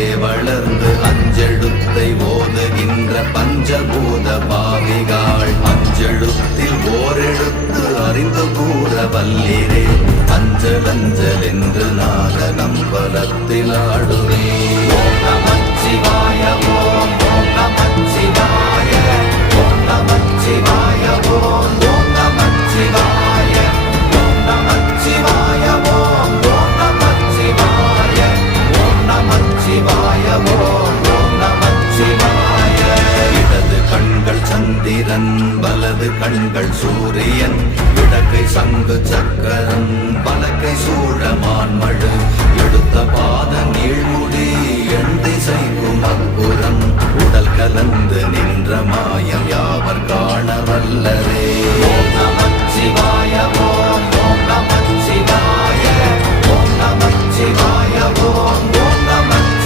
அருகிலே வளர்ந்து அஞ்செழுத்தை ஓதுகின்ற பஞ்சபூத பாவிகாள் அஞ்செழுத்தில் ஓரெழுத்து அறிந்து கூற வல்லிரே அஞ்சல் அஞ்சல் என்று நாத நம்பலத்தில் ஆடுவே ஓம் நமச்சிவாய ஓம் ஓம் நமச்சிவாய ஓம் நமச்சிவாய ஓம் ஓம் நமச்சிவாய ஓம் நமச்சிவாய ஓம் ஓம் நமச்சிவாய ஓம் நமச்சிவாய ஓம் ஓம் நமச்சிவாய இடது கண்கள் சந்திரன் வலது கண்கள் சூரியன் இடக்கை சங்கு சக்கரம் பலக்கை சூழமான் மழு எடுத்த பாத நீழ்முடி எண் திசைக்கும் அப்புறம் உடல் கலந்து நின்ற மாயம்